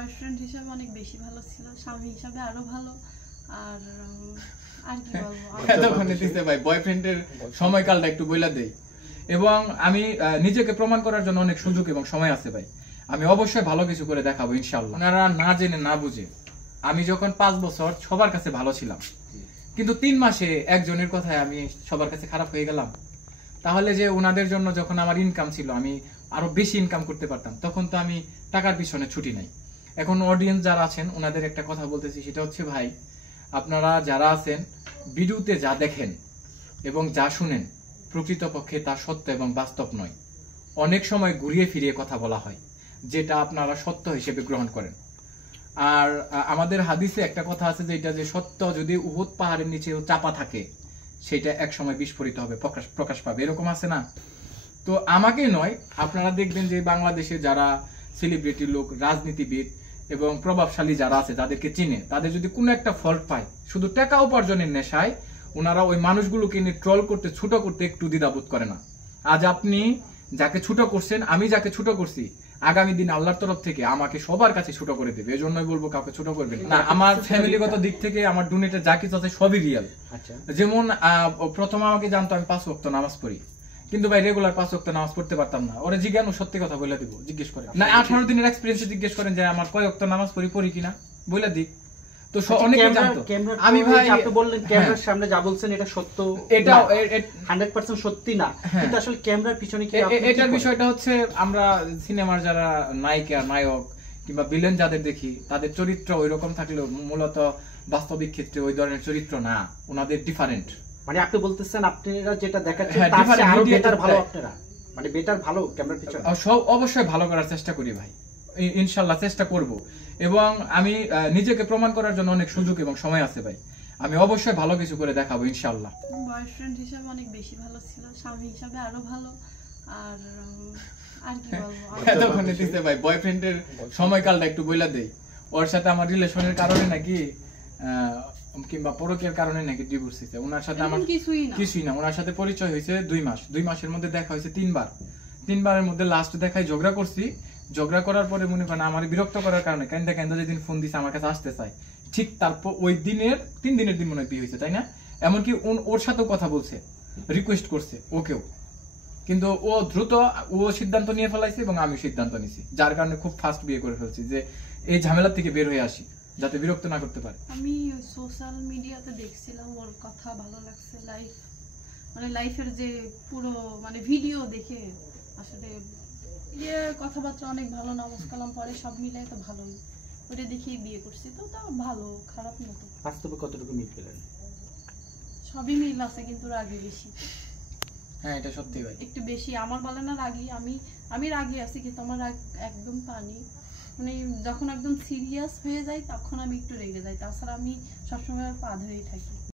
Boyfriend হিসেবে অনেক বেশি ভালো ছিল, স্বামী হিসেবে আরো ভালো। আর আর কি বলবো, এতক্ষণে দিতে ভাই বয়ফ্রেন্ডের সময়কালটা একটু বইলা দেই। এবং আমি নিজেকে প্রমাণ করার জন্য অনেক সুযোগ এবং সময় আছে ভাই। আমি অবশ্যই ভালো কিছু করে দেখাবো ইনশাআল্লাহ। ওনারা না জেনে না বুঝে, আমি যখন 5 বছর সবার কাছে ভালো ছিলাম, কিন্তু 3 মাসে একজনের কথায় আমি সবার কাছে খারাপ হয়ে গেলাম। তাহলে যে ওনাদের জন্য যখন আমার ইনকাম ছিল, আমি আরো বেশি ইনকাম করতে পারতাম, তখন তো আমি টাকার পিছনে ছুটি নাই। এখন অডিয়েন্স যারা আছেন ওনাদের একটা কথা বলতেছি, সেটা হচ্ছে ভাই, আপনারা যারা আছেন ভিডিওতে যা দেখেন এবং যা শুনেন প্রকৃতপক্ষে তা সত্য এবং বাস্তব নয়। অনেক সময় ঘুরিয়ে ফিরিয়ে কথা বলা হয়, যেটা আপনারা সত্য হিসেবে গ্রহণ করেন। আর আমাদের হাদিসে একটা কথা আছে যে এটা যে সত্য যদি উহুদ পাহাড়ের নিচে চাপা থাকে, সেটা এক সময় বিস্ফোরিত হবে, প্রকাশ পাবে, এরকম আছে না? তো আমাকে নয়, আপনারা দেখবেন যে বাংলাদেশে যারা সেলিব্রিটি লোক, রাজনীতিবিদ এবং প্রভাবশালী যারা আছে, যাদেরকে চিনে, তাদের যদি কোনো একটা ফল্ট পায়, শুধু টাকা উপার্জনের নেশায় ওনারা ওই মানুষগুলোকে নিয়ে ট্রল করতে, ছোট করতে একটু দ্বিধাবোধ করে না। আজ আপনি যাকে ছোট করছেন, আমি যাকে ছোট করছি, আগামী দিন আল্লাহর তরফ থেকে আমাকে সবার কাছে ছোট করে দেবে। এজন্যই বলবো কাউকে ছোট করবেন না। আমার ফ্যামিলিগত দিক থেকে আমার ডোনেটে যা কিছু আছে সবই রিয়েল। যেমন প্রথম আমাকে জানতো আমি 5 ওয়াক্ত নামাজ পড়ি, কিন্তু ভাই রেগুলার 5 ওয়াক্ত নামাজ পড়তে পারতাম না। ওরা জিজ্ঞাসা, সত্যি কথা বলে দিব, জিজ্ঞেস করে না 18 দিনের এক্সপেরিয়েন্স জিজ্ঞেস করেন যে আমার কয় ওয়াক্ত নামাজ পড়ি কিনা, বলে দিক। তো অনেকে জানতো। আমি ভাই আপনি বললেন ক্যামেরার সামনে যা বলছেন এটা সত্য, এটা 100% সত্যি না, কিন্তু আসলে ক্যামেরার পিছনে কি আপনি এটার বিষয়টা হচ্ছে, আমরা সিনেমার যারা নায়িকা, নায়ক কিংবা ভিলেন যাদের দেখি, তাদের চরিত্র ওইরকম থাকলেও মূলত বাস্তবিক ক্ষেত্রে ওই ধরনের চরিত্র না, ওনাদের ডিফারেন্ট। মানে আপনি বলতেছেন আপনারা যেটা দেখাচ্ছেন তার চেয়ে আরো বেটার ভালো, আপনারা মানে বেটার ভালো ক্যামেরার পিছনে অবশ্যই ভালো করার চেষ্টা করি ভাই, ইনশাআল্লাহ চেষ্টা করব। এবং আমি নিজেকে প্রমাণ করার জন্য অনেক সুযোগ এবং সময় আছে ভাই। আমি অবশ্যই ভালো কিছু করে দেখাবো ইনশাআল্লাহ। বয়ফ্রেন্ড হিসেবে অনেক বেশি ভালো ছিল, স্বামী হিসেবে আরো ভালো। আর আর কি বলবো, এতক্ষণে দিতে ভাই বয়ফ্রেন্ডের সময়কালটা একটু বইলা দেই। ওর সাথে আমার রিলেশনের কারণে নাকি কিংবা পরকীয়ার কারণে নাকি ডিভোর্স হয়েছে। ওনার সাথে আমার কিছুই না। ওনার সাথে পরিচয় হয়েছে 2 মাস। 2 মাসের মধ্যে দেখা হয়েছে 3 বার। 3 বারের মধ্যে লাস্ট দেখায় ঝগড়া করছি। ঝগড়া করার পরে মনে করেন আমার বিরক্ত করার কারণে কান্দা কান্দা যেদিন ফোন দিছে আমার কাছে আসতে চাই, ঠিক তারপর ওই দিনের 3 দিনের দিন মনে হয় বিয়ে হয়েছে, তাই না? এমনকি ওর সাথেও কথা বলছে, রিকোয়েস্ট করছে ওকেও, কিন্তু ও দ্রুত সিদ্ধান্ত নিয়ে ফেলাইছে এবং আমি সিদ্ধান্ত নিছি, যার কারণে খুব ফাস্ট বিয়ে করে ফেলছি, যে এই ঝামেলা থেকে বের হয়ে আসি, যাতে বিরক্ত না করতে পারে। আমি সোশ্যাল মিডিয়াতে দেখছিলাম, ওর কথা ভালো লাগছে, লাইফের যে পুরো ভিডিও দেখে আসলে কথাবার্তা অনেক ভালো, নামাজ কালাম পরে সব মিলাই তো ভালোই, ওটা দেখেই বিয়ে করছি। তো তাও ভালো, খারাপ না। তো বাস্তবে কতটুকু মিল পেলেন? সবই মিল আছে, কিন্তু রাগি বেশি। হ্যাঁ, এটা সত্যি ভাই, একটু বেশি। আমার বলে না রাগি, আমি রাগি আছি, কিন্তু আমার রাগ একদম পানি। যখন একদম সিরিয়াস হয়ে যায় তখন আমি একটু রেগে যাই, তাছাড়া আমি সবসময় পা ধরেই থাকি।